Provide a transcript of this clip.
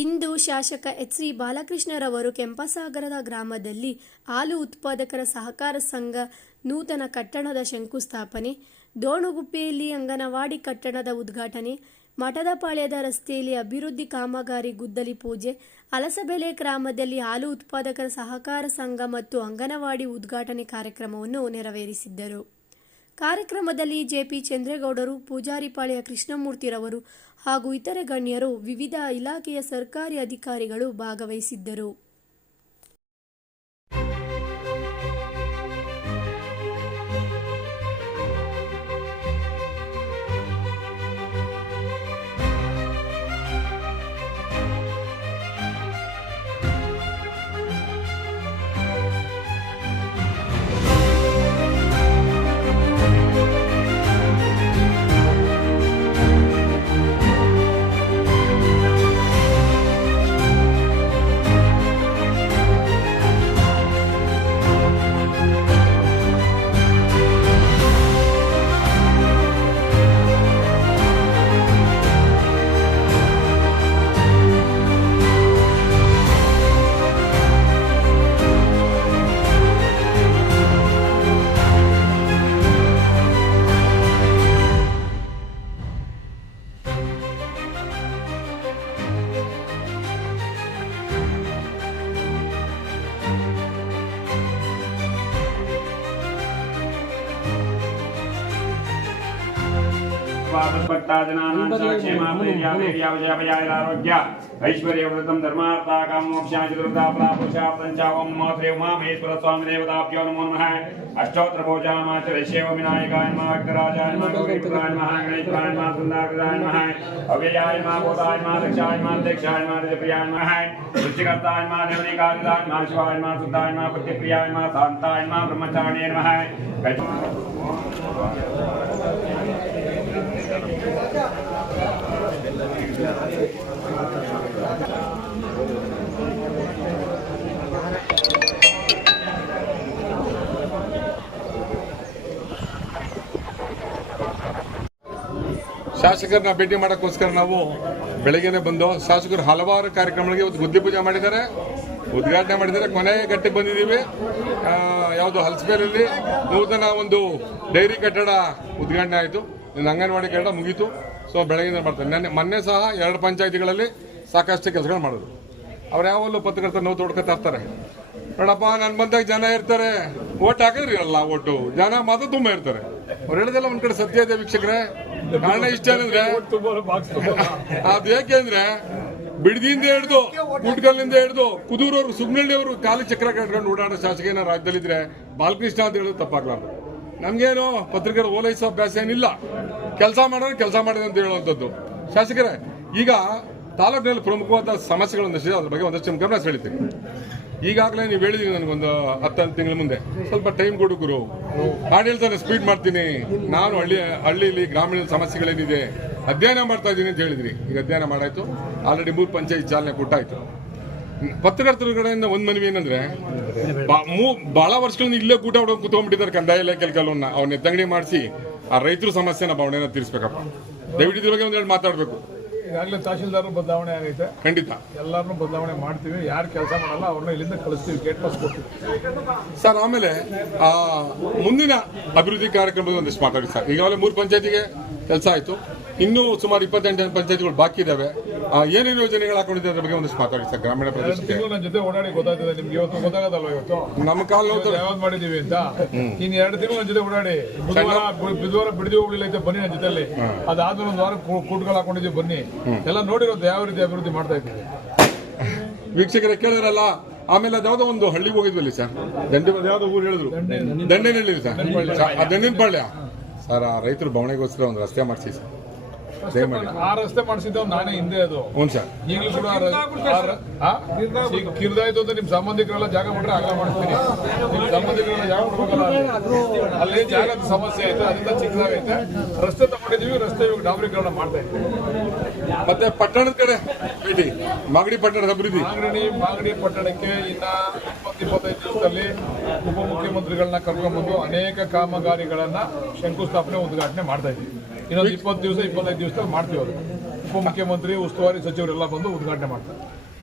ಇಂದು ಶಾಸಕ ಎಚ್.ಸಿ. ಬಾಲಕೃಷ್ಣರವರು ಕೆಂಪಸಾಗರದ ಗ್ರಾಮದಲ್ಲಿ ಹಾಲು ಉತ್ಪಾದಕರ ಸಹಕಾರ ಸಂಘ ನೂತನ ಕಟ್ಟಡದ ಶಂಕುಸ್ಥಾಪನೆ, ದೋಣುಗುಪ್ಪೆಯಲ್ಲಿ ಅಂಗನವಾಡಿ ಕಟ್ಟಡದ ಉದ್ಘಾಟನೆ, ಮಠದಪಾಳ್ಯದ ರಸ್ತೆಯಲ್ಲಿ ಅಭಿವೃದ್ಧಿ ಕಾಮಗಾರಿ ಗುದ್ದಲಿ ಪೂಜೆ, ಅಲಸಬೆಲೆ ಗ್ರಾಮದಲ್ಲಿ ಹಾಲು ಉತ್ಪಾದಕರ ಸಹಕಾರ ಸಂಘ ಮತ್ತು ಅಂಗನವಾಡಿ ಉದ್ಘಾಟನೆ ಕಾರ್ಯಕ್ರಮವನ್ನು ನೆರವೇರಿಸಿದ್ದರು. ಕಾರ್ಯಕ್ರಮದಲ್ಲಿ ಜೆಪಿ ಚಂದ್ರೇಗೌಡರು, ಪೂಜಾರಿಪಾಳ್ಯ ಕೃಷ್ಣಮೂರ್ತಿರವರು ಹಾಗೂ ಇತರೆ ಗಣ್ಯರು, ವಿವಿಧ ಇಲಾಖೆಯ ಸರ್ಕಾರಿ ಅಧಿಕಾರಿಗಳು ಭಾಗವಹಿಸಿದ್ದರು. ऐश्वर्यव्रतम धर्मार्था काम मोक्षा चतुर्था फलापुरुषा पंचावम मात्रे उमा महेश्वर स्वामी देवताभ्यो नमो नमः। अष्टोत्तर भोजामाचरैश्यव विनायकाय नमः, विघ्नराजाय नमः, गौरीपुत्राय नमः, गणेशपुराय नमः, सुंदराय नमः, अव्ययाय नमः, बोधाय नमः, दक्षाय नमः, दक्षाय नमः, रजप्रियाय नमः, सृष्टिकर्ताय नमः, देवनिकारिताय नमः, शिवाय नमः, सुताय नमः, पतिप्रियाय नमः, शांताय नमः, ब्रह्मचारिणे नमः। ಶಾಸಕರನ್ನ ಭೇಟಿ ಮಾಡೋಕ್ಕೋಸ್ಕರ ನಾವು ಬೆಳಗ್ಗೆನೆ ಬಂದು ಶಾಸಕರು ಹಲವಾರು ಕಾರ್ಯಕ್ರಮಗಳಿಗೆ ಇವತ್ತು ಗುದ್ದಿ ಪೂಜೆ ಮಾಡಿದ್ದಾರೆ, ಉದ್ಘಾಟನೆ ಮಾಡಿದ್ದಾರೆ. ಕೊನೆ ಘಟ್ಟಕ್ಕೆ ಬಂದಿದ್ದೀವಿ. ಯಾವುದು ಹಲಸಬೆಲೆಯಲ್ಲಿ ನೂತನ ಒಂದು ಡೈರಿ ಕಟ್ಟಡ ಉದ್ಘಾಟನೆ ಆಯಿತು. ಇನ್ನು ಅಂಗನವಾಡಿ ಕಟ್ಟಡ ಮುಗೀತು. ಸೊ ಬೆಳಗ್ಗೆ ಮಾಡ್ತಾರೆ. ಮೊನ್ನೆ ಸಹ 2 ಪಂಚಾಯತಿಗಳಲ್ಲಿ ಸಾಕಷ್ಟು ಕೆಲಸಗಳು ಮಾಡೋದು. ಅವ್ರು ಯಾವಲ್ಲೂ ಪತ್ರಕರ್ತ ನೋವು ತೋಡ್ಕೊತಾ ಇರ್ತಾರೆ. ನೋಡಪ್ಪ, ನನ್ನ ಬಂದಾಗ ಜನ ಇರ್ತಾರೆ, ಓಟ್ ಹಾಕಿದ್ರಿ ಅಲ್ಲ, ಓಟು ಜನ ಮಾತ್ರ ತುಂಬ ಇರ್ತಾರೆ. ಅವ್ರು ಹೇಳಿದೆಲ್ಲ ಒಂದ್ ಕಡೆ ಸತ್ಯ ಇದೆ ವೀಕ್ಷಕರೇ. ಕಾರಣ ಇಷ್ಟ ಏನಂದ್ರೆ, ಅದು ಯಾಕೆಂದ್ರೆ ಬಿಡದಿಂದ ಹಿಡಿದು ಗುಡ್ಕಲ್ಲಿಂದ ಹಿಡಿದು ಕುದೂರವರು, ಸುಗ್ನಳ್ಳಿ ಅವರು ಕಾಲಿ ಚಕ್ರ ಕಟ್ಕೊಂಡು ಓಡಾಡೋ ಶಾಸಕನ ರಾಜ್ಯದಲ್ಲಿದ್ರೆ ಬಾಲಕೃಷ್ಣ ಅಂತ ಹೇಳೋದು ತಪ್ಪಾಗ್ಲಾರ್ದು. ನಮ್ಗೇನು ಪತ್ರಕರ್ತರ ಓಲೈಸೋ ಅಭ್ಯಾಸ ಏನಿಲ್ಲ. ಕೆಲಸ ಮಾಡೋರು ಕೆಲಸ ಮಾಡಿದೆ ಅಂತ ಹೇಳುವಂಥದ್ದು. ಶಾಸಕರೇ, ಈಗ ತಾಲೂಕಿನಲ್ಲಿ ಪ್ರಮುಖವಾದ ಸಮಸ್ಯೆಗಳೊಂದಷ್ಟಿದೆ, ಅದ್ರ ಬಗ್ಗೆ ಒಂದಷ್ಟು ಗಮನ ಸೆಳಿತೀನಿ. ಈಗಾಗಲೇ ನೀವು ಹೇಳಿದೀನಿ ನನಗೊಂದು 10 ತಿಂಗಳ ಮುಂದೆ, ಸ್ವಲ್ಪ ಟೈಮ್ ಕೊಡುಕರು, ಹಾಡು ಹೇಳ್ತಾನೆ ಸ್ಪೀಡ್ ಮಾಡ್ತೀನಿ, ನಾನು ಹಳ್ಳಿಲಿ ಗ್ರಾಮೀಣ ಸಮಸ್ಯೆಗಳೇನಿದೆ ಅಧ್ಯಯನ ಮಾಡ್ತಾ ಇದ್ದೀನಿ ಅಂತ ಹೇಳಿದ್ರಿ. ಈಗ ಅಧ್ಯಯನ ಮಾಡಾಯ್ತು. ಆಲ್ರೆಡಿ 3 ಪಂಚಾಯತ್ ಚಾಲನೆ ಕೊಟ್ಟಾಯ್ತು. ಪತ್ರಕರ್ತರ ಕಡೆಯಿಂದ ಒಂದು ಮನವಿ ಏನಂದ್ರೆ, ಬಹಳ ವರ್ಷಗಳಿಂದ ಇಲ್ಲೇ ಕೂಟ ಹೊಡೋದು ಕೂತ್ಕೊಂಡ್ಬಿಟ್ಟಿದ್ದಾರೆ ಕಂದಾಯ ಇಲಾಖೆ ಕೆಲವನ್ನ. ಅವ್ನ ಎತ್ತಂಗಡಿ ಮಾಡಿಸಿ ಆ ರೈತರ ಸಮಸ್ಯೆನ ಭಾವನೆನ ತೀರಿಸಬೇಕಪ್ಪ. ದಯವಿಟ್ಟು ಇದ್ರ ಬಗ್ಗೆ ಒಂದೆರಡು ಮಾತಾಡಬೇಕು. ಈಗಾಗಲೇ ತಹಶೀಲ್ದಾರ್ ಬದಲಾವಣೆ ಆಗೈತೆ. ಖಂಡಿತ ಎಲ್ಲರನ್ನೂ ಬದಲಾವಣೆ ಮಾಡ್ತೀವಿ. ಯಾರು ಕೆಲಸ ಮಾಡಲ್ಲ ಅವ್ರನ್ನ ಇಲ್ಲಿಂದ ಕಳಿಸ್ತೀವಿ, ಗೇಟ್ ಪಾಸ್ ಕೊಡ್ತೀವಿ ಸರ್. ಆಮೇಲೆ ಮುಂದಿನ ಅಭಿವೃದ್ಧಿ ಕಾರ್ಯಕ್ರಮದ ಒಂದಿಷ್ಟು ಮಾತಾಡಿ ಸರ್. ಈಗಾಗಲೇ 3 ಪಂಚಾಯತಿಗೆ ಕೆಲಸ ಆಯಿತು. ಇನ್ನೂ ಸುಮಾರು 28 ಪಂಚಾಯತಿಗಳು ಬಾಕಿ ಇದಾವೆ. ಏನೇನು ಯೋಜನೆಗಳು ಹಾಕೊಂಡಿದೆ ಅದ್ರ ಬಗ್ಗೆ ಒಂದಿಷ್ಟು ಮಾತಾಡಿ ಸರ್. ಗ್ರಾಮೀಣ ಪ್ರದೇಶಕ್ಕೆ ನನ್ನ ಜೊತೆ ಓಡಾಡಿ ಗೊತ್ತಾಗ್ತದೆ ನಿಮ್ಗೆ. ಇವತ್ತು ಗೊತ್ತಾಗದಲ್ವ ಇವತ್ತು ನಮ್ಮ ಕಾಲ ಯಾವ್ದು ಮಾಡಿದೀವಿ ಅಂತ. ಇನ್ನು 2 ತಿಂಗಳು ನನ್ನ ಜೊತೆ ಓಡಾಡಿ. ಬುಧವಾರ ಬಿಡದಿ ಹೋಗ್ಲಿಲ್ಲ ಐತೆ, ಬನ್ನಿ ನನ್ನ ಜೊತೆಲಿ. ಅದಾದ್ಮೇಲೆ 1 ವಾರ ಕೂಟ್ಗಳು ಹಾಕೊಂಡಿದ್ದೀವಿ, ಬನ್ನಿ. ಎಲ್ಲ ನೋಡಿರೋದು ಯಾವ ರೀತಿ ಅಭಿವೃದ್ಧಿ ಮಾಡ್ತಾ ಇದ್ದೀವಿ. ವೀಕ್ಷಕರೇ ಕೇಳಿದ್ರಲ್ಲ. ಆಮೇಲೆ ಅದಾವುದೋ ಒಂದು ಹಳ್ಳಿಗೆ ಹೋಗಿದ್ವಲ್ಲಿ ಸರ್, ಯಾವ್ದೋ ಊರು ಹೇಳಿದ್ರು, ದಂಡೇನಹಳ್ಳಿ ಸರ್. ದಂಡಿನ ಪಾಳ್ಯ ಸರ್. ಆ ರೈತರು ಬವಣೆಗೋಸ್ಕರ ಒಂದು ರಸ್ತೆ ಮಾಡಿಸಿ ಸರ್. ಆ ರಸ್ತೆ ಮಾಡಿಸಿದ್ದ ನಾನೇ ಹಿಂದೆ. ಅದು ಹ್ಞೂ ಸರ್. ಈಗಲೂ ಕೂಡ ಕಿರ್ದಾಯ್ತು ಅಂತ ನಿಮ್ ಸಂಬಂಧಿಕರೆಲ್ಲ ಜಾಗ ಬಿಟ್ರೆ ಅಗಲ ಮಾಡ್ತೀನಿ. ನಿಮ್ ಸಂಬಂಧಿಕರೆಲ್ಲ ಜಾಗ ಬಿಡ್ಬೇಕಲ್ಲ, ಅಲ್ಲಿ ಜಾಗದ ಸಮಸ್ಯೆ ಐತೆ, ಅದರಿಂದ ಚಿಕ್ಕದಾಗೈತೆ. ರಸ್ತೆ ತಗೊಂಡಿದೀವಿ, ರಸ್ತೆ ಇವಾಗ ಡಾಂಬರೀಕರಣ ಮಾಡ್ತಾ ಇದ್ದೀವಿ. ಮತ್ತೆ ಪಟ್ಟಣದ ಕಡೆ ಭೇಟಿ, ಮಾಗಡಿ ಪಟ್ಟಣದ ಅಭಿವೃದ್ಧಿ. ಮಾಗಡಿ ಪಟ್ಟಣಕ್ಕೆ ಇನ್ನ 20-25 ದಿವಸದಲ್ಲಿ ಉಪಮುಖ್ಯಮಂತ್ರಿಗಳನ್ನ ಕರ್ಕೊಂಡ್ಬಂದು ಅನೇಕ ಕಾಮಗಾರಿಗಳನ್ನ ಶಂಕುಸ್ಥಾಪನೆ ಉದ್ಘಾಟನೆ ಮಾಡ್ತಾ ಇದ್ದೀವಿ. ಇನ್ನೊಂದು 20 ದಿವಸ 25 ದಿವಸದಲ್ಲಿ ಮಾಡ್ತೀವಿ. ಉಪಮುಖ್ಯಮಂತ್ರಿ ಉಸ್ತುವಾರಿ ಸಚಿವರೆಲ್ಲ ಬಂದು ಉದ್ಘಾಟನೆ ಮಾಡ್ತಾರೆ.